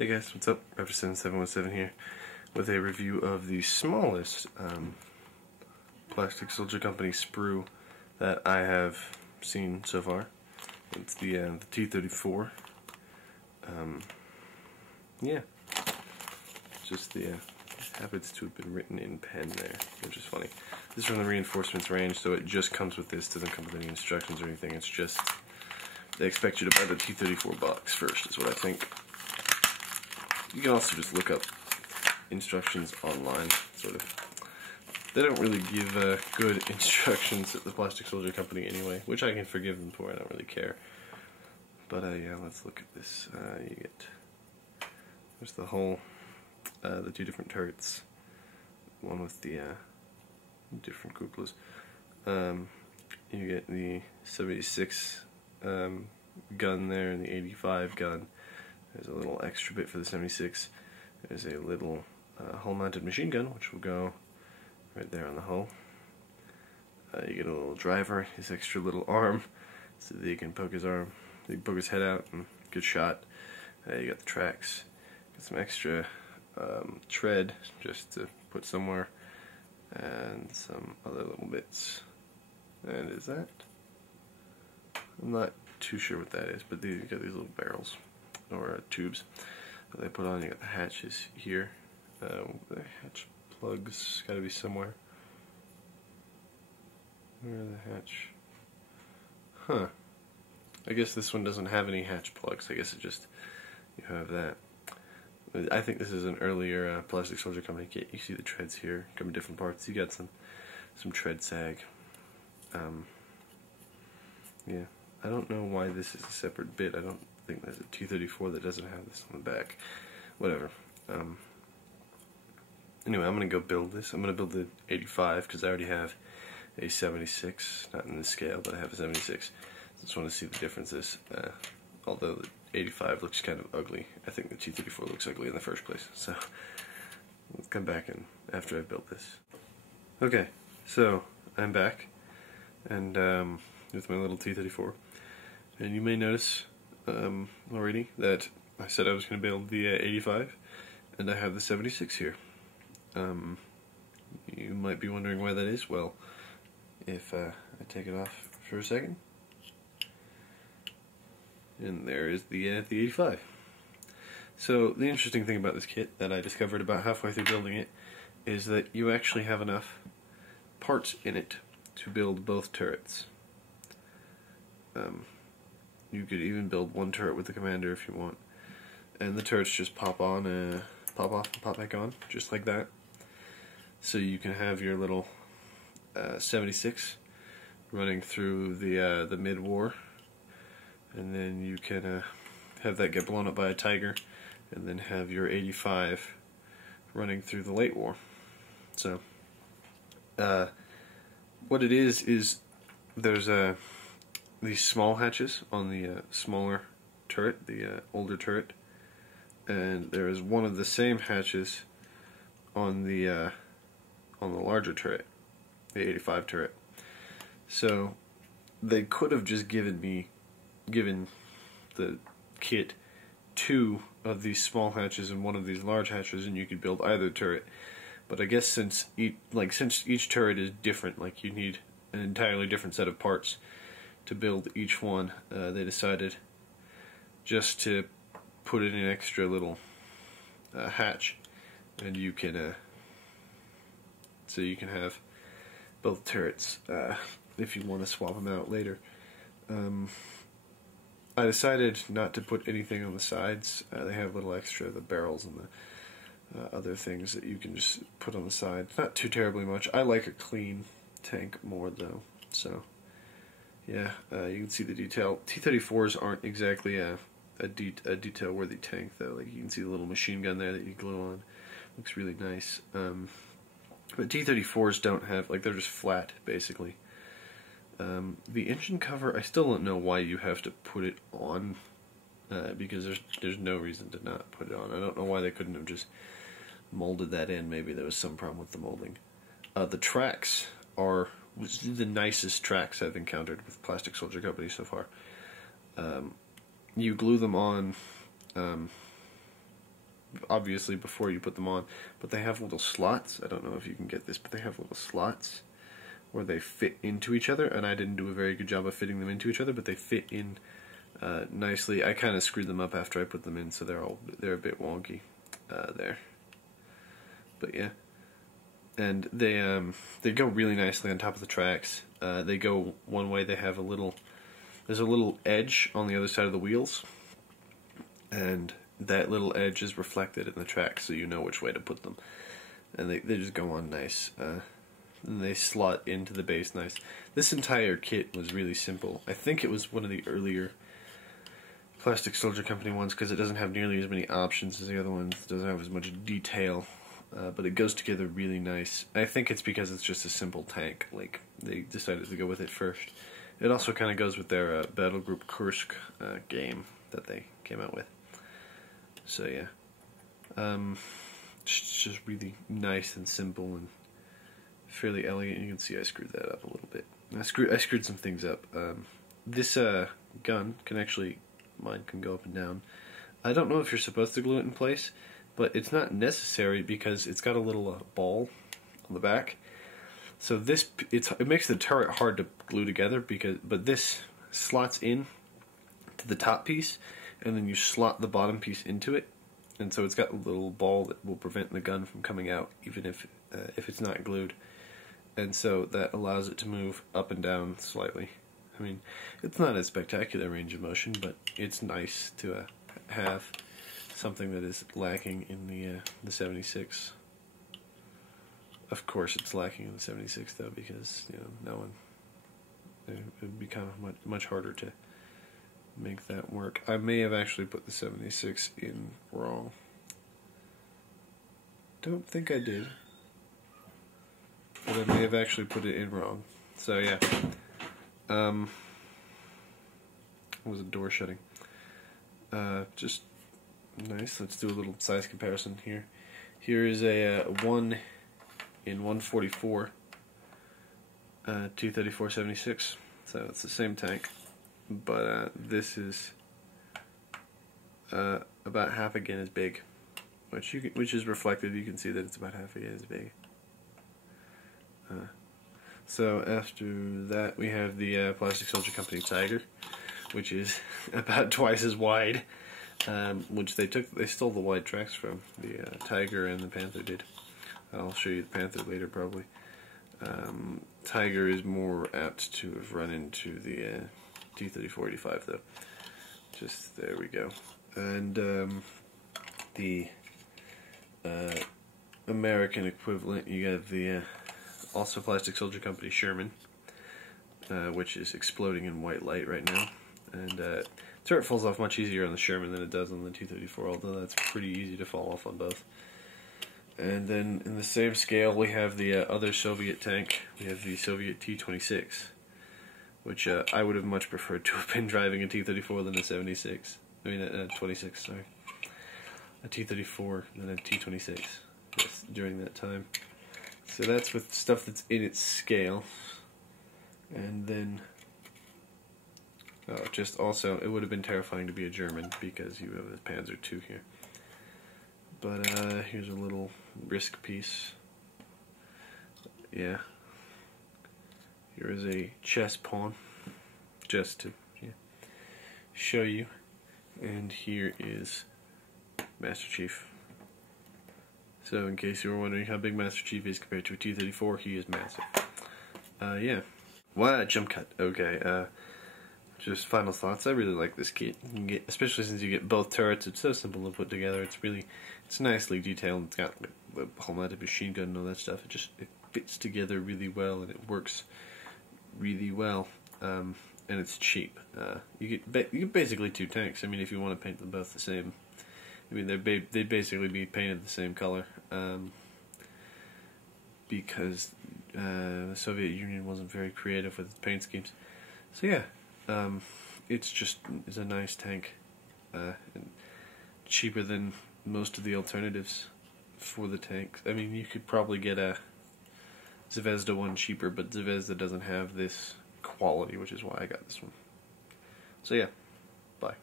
Hey guys, what's up? Raptor7717 here with a review of the smallest Plastic Soldier Company sprue that I have seen so far. It's the T-34. Yeah, just the happens to have been written in pen there, which is funny. This is from the reinforcements range, so it just comes with this. Doesn't come with any instructions or anything. It's just they expect you to buy the T-34 box first, is what I think. You can also just look up instructions online, sort of. They don't really give good instructions at the Plastic Soldier Company anyway, which I can forgive them for, I don't really care. But yeah, let's look at this. You get, there's the whole, the two different turrets. One with the different cupolas. You get the 76 gun there and the 85 gun. There's a little extra bit for the 76. There's a little hull-mounted machine gun, which will go right there on the hull. You get a little driver, his extra little arm, so that he can poke his arm, he can poke his head out, and good shot. You got the tracks, got some extra tread just to put somewhere, and some other little bits. And is that? I'm not too sure what that is, but you got these little barrels or tubes that they put on. You got the hatches here. The hatch plugs got to be somewhere. Where are the hatch? Huh. I guess this one doesn't have any hatch plugs. I guess it just, you have that. I think this is an earlier Plastic Soldier Company kit. You see the treads here, come in different parts. You got some tread sag. Yeah. I don't know why this is a separate bit. I don't think there's a T-34 that doesn't have this on the back. Whatever. Anyway, I'm going to go build this. I'm going to build the 85 because I already have a 76. Not in this scale, but I have a 76. I just want to see the differences. Although the 85 looks kind of ugly. I think the T-34 looks ugly in the first place. So, let's come back in after I build this. Okay, so I'm back. And with my little T-34. And you may notice already that I said I was going to build the 85, and I have the 76 here. You might be wondering why that is. Well, if I take it off for a second, and there is the 85. So the interesting thing about this kit that I discovered about halfway through building it is that you actually have enough parts in it to build both turrets. You could even build one turret with the commander if you want, and the turrets just pop on, pop off, and pop back on, just like that. So you can have your little 76 running through the mid-war, and then you can have that get blown up by a Tiger, and then have your 85 running through the late war. So what it is there's these small hatches on the smaller turret, the older turret, and there is one of the same hatches on the larger turret, the 85 turret. So they could have just given the kit two of these small hatches and one of these large hatches, and you could build either turret. But I guess since each turret is different, like you need an entirely different set of parts to build each one, they decided just to put in an extra little hatch, and you can so you can have both turrets if you want to swap them out later. I decided not to put anything on the sides. They have a little extra, the barrels and the other things that you can just put on the side. Not too terribly much. I like a clean tank more though, so yeah, you can see the detail. T-34s aren't exactly a detail-worthy tank though. Like you can see the little machine gun there that you glue on. Looks really nice. But T-34s don't have, like, they're just flat basically. The engine cover, I still don't know why you have to put it on, because there's no reason to not put it on. I don't know why they couldn't have just molded that in. Maybe there was some problem with the molding. The tracks are the nicest tracks I've encountered with Plastic Soldier Company so far. You glue them on obviously before you put them on, but they have little slots. I don't know if you can get this, but they have little slots where they fit into each other, and I didn't do a very good job of fitting them into each other, but they fit in nicely. I kind of screwed them up after I put them in, so they're a bit wonky there. But yeah, and they go really nicely on top of the tracks. They go one way. They have there's a little edge on the other side of the wheels, and that little edge is reflected in the track, so you know which way to put them. And they just go on nice. And they slot into the base nice. This entire kit was really simple. I think it was one of the earlier Plastic Soldier Company ones because it doesn't have nearly as many options as the other ones. It doesn't have as much detail, but it goes together really nice. I think it's because it's just a simple tank. Like, they decided to go with it first. It also kind of goes with their Battle Group Kursk game that they came out with. So yeah, it's just really nice and simple and fairly elegant. You can see I screwed that up a little bit. I screwed some things up. This gun can actually, mine can go up and down. I don't know if you're supposed to glue it in place, but it's not necessary because it's got a little ball on the back. So it makes the turret hard to glue together but this slots in to the top piece, and then you slot the bottom piece into it, and so it's got a little ball that will prevent the gun from coming out, even if it's not glued. And so that allows it to move up and down slightly. I mean, it's not a spectacular range of motion, but it's nice to have something that is lacking in the 76. Of course, it's lacking in the 76 though, because it would be kind of much harder to make that work. I may have actually put the 76 in wrong. Don't think I did. But I may have actually put it in wrong. So yeah. What was the door shutting? Just nice. Let's do a little size comparison here. Here is a 1 in 144 T-34 76. So it's the same tank, but this is about half again as big, which is reflected. You can see that it's about half again as big. So after that we have the Plastic Soldier Company Tiger, which is about twice as wide, which they stole the wide tracks from. The Tiger and the Panther did. I'll show you the Panther later probably. Tiger is more apt to have run into the T-34-85 though. Just there we go. And the American equivalent, you have the also Plastic Soldier Company Sherman, which is exploding in white light right now. And turret falls off much easier on the Sherman than it does on the T-34, although that's pretty easy to fall off on both. And then in the same scale we have the other Soviet tank. We have the Soviet T-26, which I would have much preferred to have been driving a T-34 than a 76. I mean a 26, sorry. A T-34 than a T-26 during that time. So that's with stuff that's in its scale. And then just also, it would have been terrifying to be a German because you have a Panzer II here. But here's a little risk piece. Yeah. Here is a chess pawn, just to show you. And here is Master Chief. So in case you were wondering how big Master Chief is compared to a T-34, he is massive. Yeah. Wow, jump cut. Okay, just final thoughts. I really like this kit. You can get, especially since you get both turrets. It's so simple to put together. It's nicely detailed. It's got a whole lot of machine gun and all that stuff. It fits together really well, and it works really well. And it's cheap. You get basically two tanks. I mean, if you want to paint them both the same. I mean, they'd basically be painted the same color, because the Soviet Union wasn't very creative with its paint schemes. So yeah, it's a nice tank, and cheaper than most of the alternatives for the tanks. I mean, you could probably get a Zvezda one cheaper, but Zvezda doesn't have this quality, which is why I got this one. So yeah, bye.